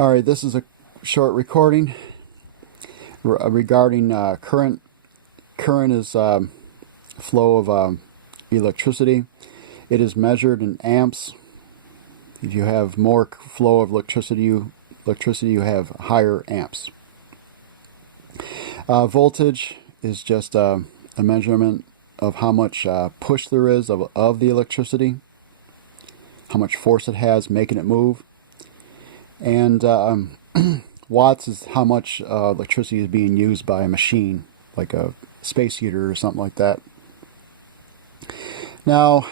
Alright, this is a short recording regarding current. Current is flow of electricity. It is measured in amps. If you have more flow of electricity, you have higher amps. Voltage is just a measurement of how much push there is of the electricity, how much force it has making it move. And watts is how much electricity is being used by a machine, like a space heater or something like that. Now,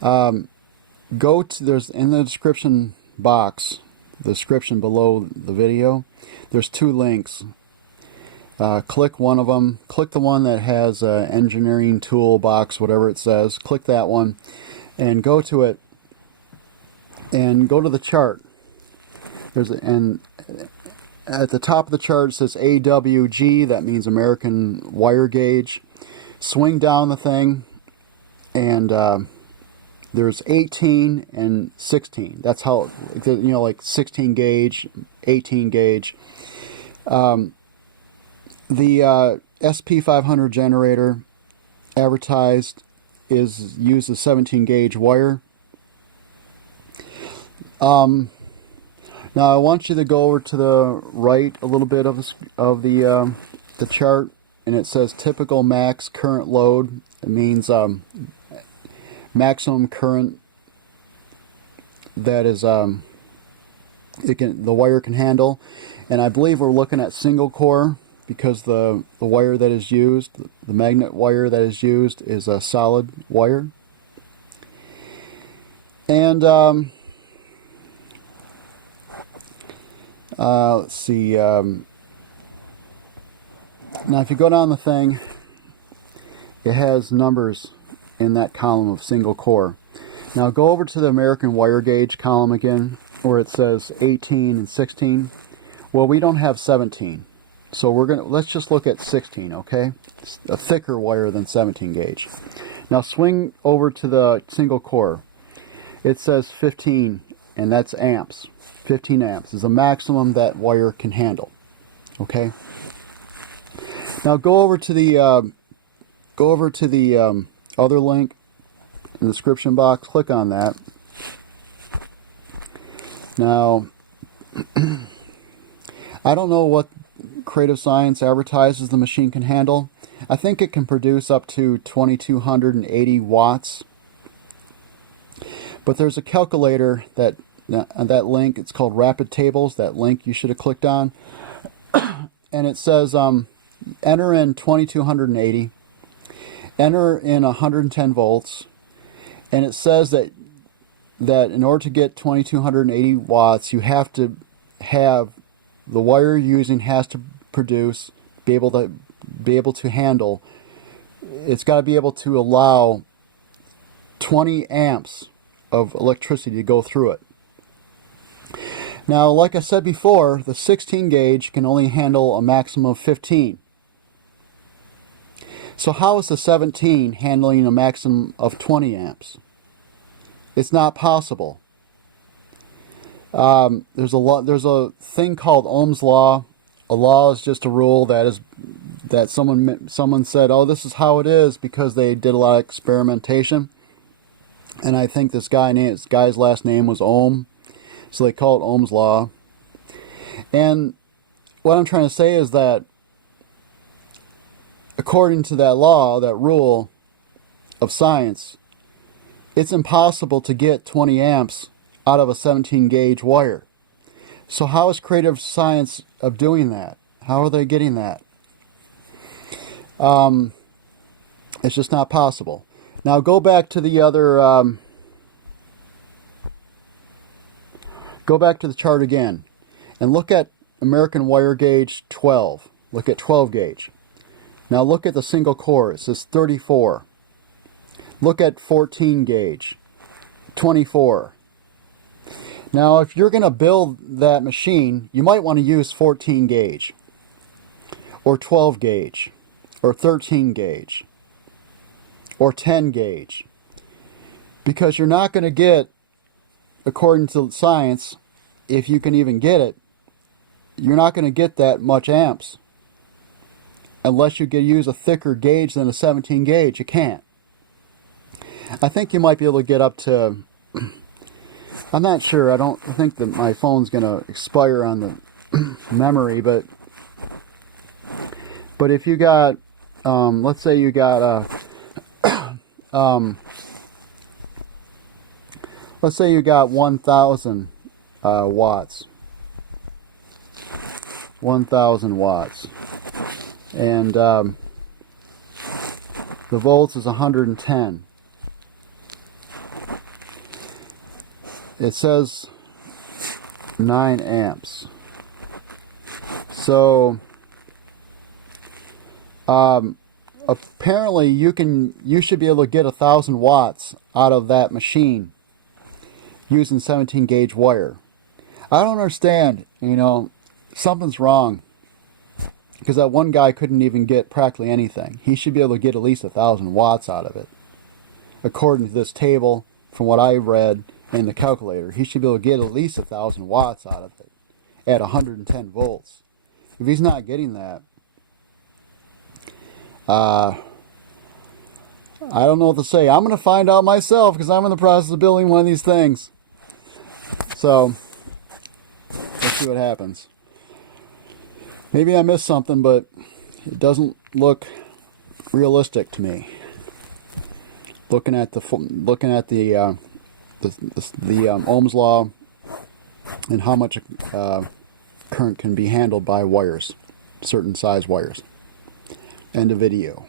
there's in the description box, the description below the video, there's two links. Click one of them. Click the one that has engineering toolbox, whatever it says. Click that one and go to it and go to the chart. And at the top of the chart it says AWG, that means American wire gauge. Swing down the thing and there's 18 and 16. That's how, like 16 gauge, 18 gauge. The SP500 generator advertised uses 17 gauge wire. Now I want you to go over to the right a little bit of the chart, and it says typical max current load. It means maximum current that is the wire can handle. And I believe we're looking at single core because the wire that is used, the magnet wire that is used, is a solid wire. And let's see. Now, if you go down the thing, it has numbers in that column of single core. Now, go over to the American wire gauge column again, where it says 18 and 16. Well, we don't have 17, so let's just look at 16. Okay, it's a thicker wire than 17 gauge. Now, swing over to the single core. It says 15, and that's amps. 15 amps is the maximum that wire can handle. Okay. Now go over to the other link in the description box. Click on that. Now, I don't know what Creative Science advertises the machine can handle. I think it can produce up to 2280 watts. But there's a calculator that link, it's called Rapid Tables. That link you should have clicked on, and it says enter in 2280, enter in 110 volts, and it says that in order to get 2280 watts, you have to have the wire you're using has to produce, be able to handle. It's got to be able to allow 20 amps of electricity to go through it. Now, like I said before, the 16 gauge can only handle a maximum of 15. So how is the 17 handling a maximum of 20 amps? It's not possible. There's a thing called Ohm's law. A law is just a rule that someone said, oh, this is how it is, because they did a lot of experimentation. And I think this guy's last name was Ohm. So they call it Ohm's law. And what I'm trying to say is that according to that law, that rule of science, it's impossible to get 20 amps out of a 17 gauge wire. So how is Creative Science of doing that? How are they getting that? It's just not possible. Now go back to the other, go back to the chart again and look at American wire gauge 12. Look at 12 gauge. Now look at the single core. It says 34. Look at 14 gauge, 24. Now if you're going to build that machine, you might want to use 14 gauge or 12 gauge or 13 gauge or 10 gauge, because you're not going to get, according to science, if you can even get it, you're not going to get that much amps unless you use a thicker gauge than a 17 gauge. You can't. I think you might be able to get up to, I'm not sure, I think that my phone's going to expire on the memory, but if you got, let's say you got let's say you got 1,000 watts. 1,000 watts. And the volts is 110. It says 9 amps. So apparently you should be able to get 1,000 watts out of that machine using 17 gauge wire. I don't understand, something's wrong, because that one guy couldn't even get practically anything. He should be able to get at least 1,000 watts out of it. According to this table, from what I read in the calculator, he should be able to get at least 1,000 watts out of it at 110 volts. If he's not getting that, I don't know what to say. I'm going to find out myself, because I'm in the process of building one of these things. So, let's see what happens. Maybe I missed something, but it doesn't look realistic to me. Looking at the Ohm's law and how much current can be handled by wires, certain size wires. End of video.